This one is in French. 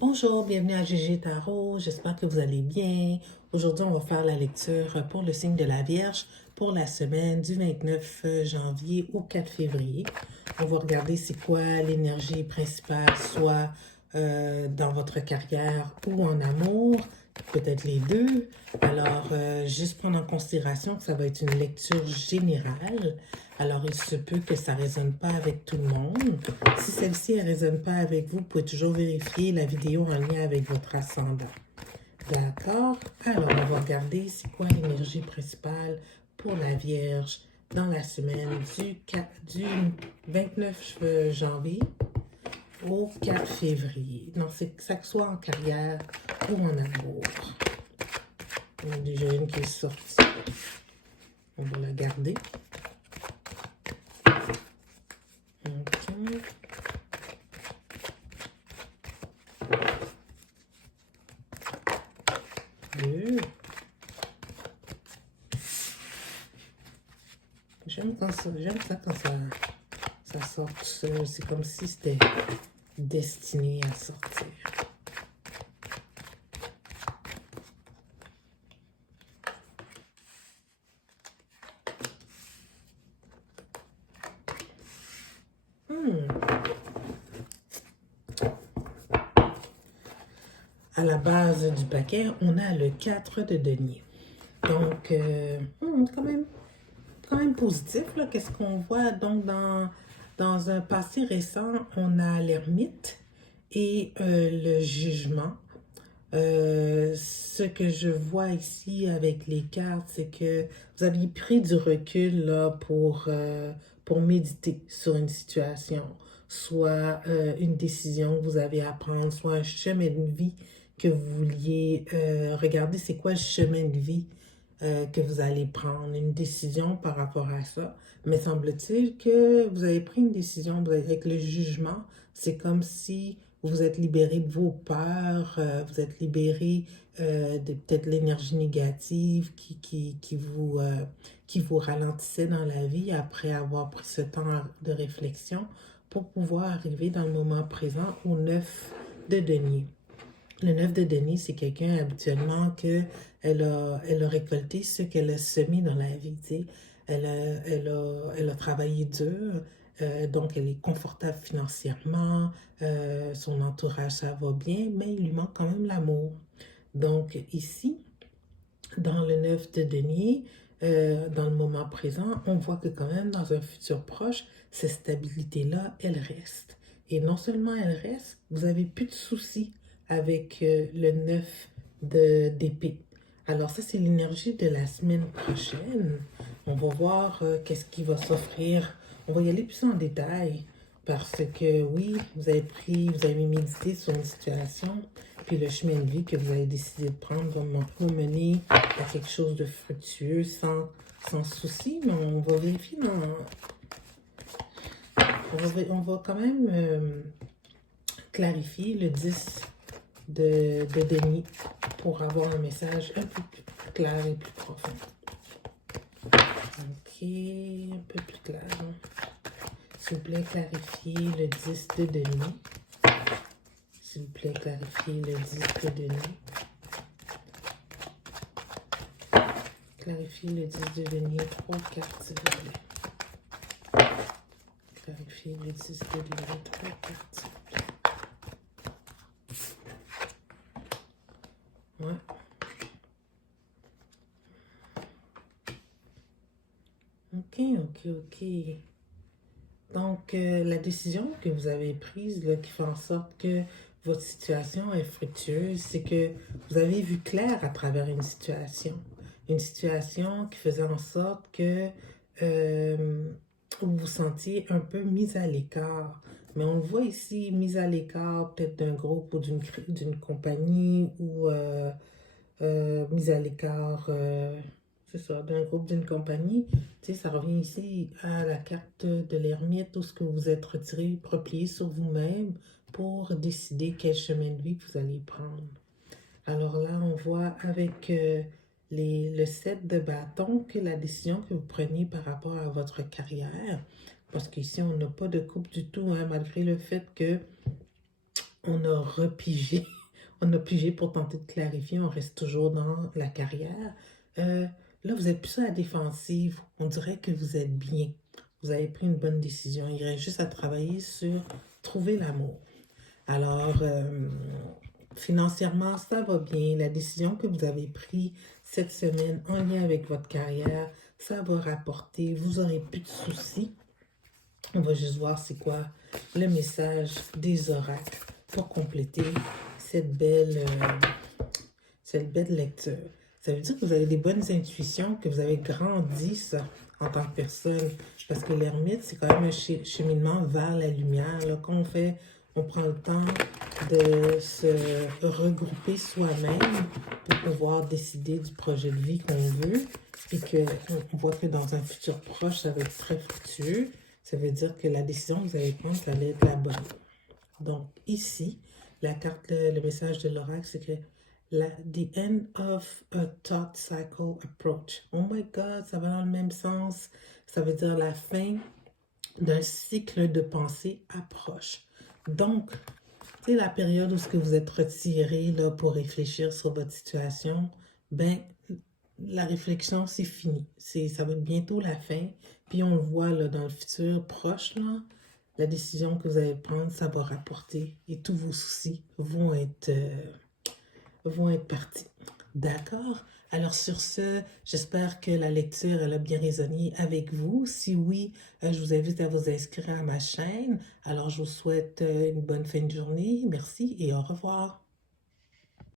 Bonjour, bienvenue à GG Tarot. J'espère que vous allez bien. Aujourd'hui, on va faire la lecture pour le signe de la Vierge pour la semaine du 29 janvier au 4 février. On va regarder c'est quoi l'énergie principale, soit dans votre carrière ou en amour, peut-être les deux. Alors, juste prendre en considération que ça va être une lecture générale. Alors, il se peut que ça ne résonne pas avec tout le monde. Si celle-ci ne résonne pas avec vous, vous pouvez toujours vérifier la vidéo en lien avec votre ascendant. D'accord? Alors, on va regarder c'est quoi l'énergie principale pour la Vierge dans la semaine du 29 janvier au 4 février. Donc, c'est que ça soit en carrière ou en amour. Il y en a déjà une qui est sortie. On va la garder. OK. Deux. J'aime ça quand ça sort tout seul. C'est comme si c'était destiné à sortir. À la base du paquet, on a le 4 de denier. Donc, quand même positif. Qu'est-ce qu'on voit? Donc, dans un passé récent, on a l'ermite et le jugement. Ce que je vois ici avec les cartes, c'est que vous aviez pris du recul là, pour méditer sur une situation, soit une décision que vous avez à prendre, soit un chemin de vie que vous vouliez regarder. C'est quoi le chemin de vie que vous allez prendre, une décision par rapport à ça. Mais semble-t-il que vous avez pris une décision avec le jugement. C'est comme si vous êtes libéré de vos peurs, vous êtes libéré de peut-être l'énergie négative qui vous ralentissait dans la vie après avoir pris ce temps de réflexion pour pouvoir arriver dans le moment présent au 9 de denier. Le 9 de denier, c'est quelqu'un habituellement que elle a récolté ce qu'elle a semé dans la vie. Tu sais. Elle a travaillé dur, donc elle est confortable financièrement, son entourage, ça va bien, mais il lui manque quand même l'amour. Donc ici, dans le 9 de denier, dans le moment présent, on voit que quand même dans un futur proche, cette stabilité-là, elle reste. Et non seulement elle reste, vous n'avez plus de soucis avec le 9 d'épée. Alors ça, c'est l'énergie de la semaine prochaine. On va voir qu'est-ce qui va s'offrir. On va y aller plus en détail parce que oui, vous avez médité sur une situation, puis le chemin de vie que vous avez décidé de prendre va vous mener à quelque chose de fructueux sans souci, mais on va vérifier on va quand même clarifier le 10 de denier pour avoir un message un peu plus clair et plus profond. Ok, un peu plus clair. S'il vous plaît, clarifiez le 10 de denier. S'il vous plaît, clarifiez le 10 de denier. Clarifiez le 10 de denier, 3 cartes, s'il vous plaît. Clarifiez le 10 de denier, 3 cartes, s'il vous plaît. Ouais. Ok. Donc, la décision que vous avez prise, là, qui fait en sorte que votre situation est fructueuse, c'est que vous avez vu clair à travers une situation. Une situation qui faisait en sorte que vous vous sentiez un peu mis à l'écart. Mais on le voit ici, mis à l'écart peut-être d'un groupe ou d'une compagnie ou mis à l'écart, c'est ça, d'un groupe, d'une compagnie. Tu sais, ça revient ici à la carte de l'ermite où ce que vous êtes retiré, replié sur vous-même pour décider quel chemin de vie que vous allez prendre. Alors là, on voit avec le 7 de bâton que la décision que vous preniez par rapport à votre carrière, parce qu'ici, on n'a pas de coupe du tout, hein, malgré le fait que on a repigé, on a pigé pour tenter de clarifier, on reste toujours dans la carrière. Euh, Là, vous êtes plus à la défensive, on dirait que vous êtes bien. Vous avez pris une bonne décision. Il reste juste à travailler sur trouver l'amour. Alors, financièrement, ça va bien. La décision que vous avez prise cette semaine en lien avec votre carrière, ça va rapporter. Vous n'aurez plus de soucis. On va juste voir c'est quoi le message des oracles pour compléter cette belle lecture. Ça veut dire que vous avez des bonnes intuitions, que vous avez grandi ça en tant que personne. Parce que l'ermite, c'est quand même un cheminement vers la lumière. Là. Quand on prend le temps de se regrouper soi-même pour pouvoir décider du projet de vie qu'on veut. Puis qu'on voit que dans un futur proche, ça va être très fructueux. Ça veut dire que la décision que vous allez prendre, ça va être la bonne. Donc, ici, la carte, le message de l'oracle, c'est que the end of a thought cycle approach. Oh my God, ça va dans le même sens. Ça veut dire la fin d'un cycle de pensée approche. Donc, c'est la période où ce que vous êtes retiré là, pour réfléchir sur votre situation, ben, la réflexion, c'est fini. Ça va être bientôt la fin. Puis on le voit là, dans le futur proche, là, la décision que vous allez prendre, ça va rapporter et tous vos soucis vont être partis. D'accord? Alors sur ce, j'espère que la lecture elle a bien résonné avec vous. Si oui, je vous invite à vous inscrire à ma chaîne. Alors je vous souhaite une bonne fin de journée. Merci et au revoir.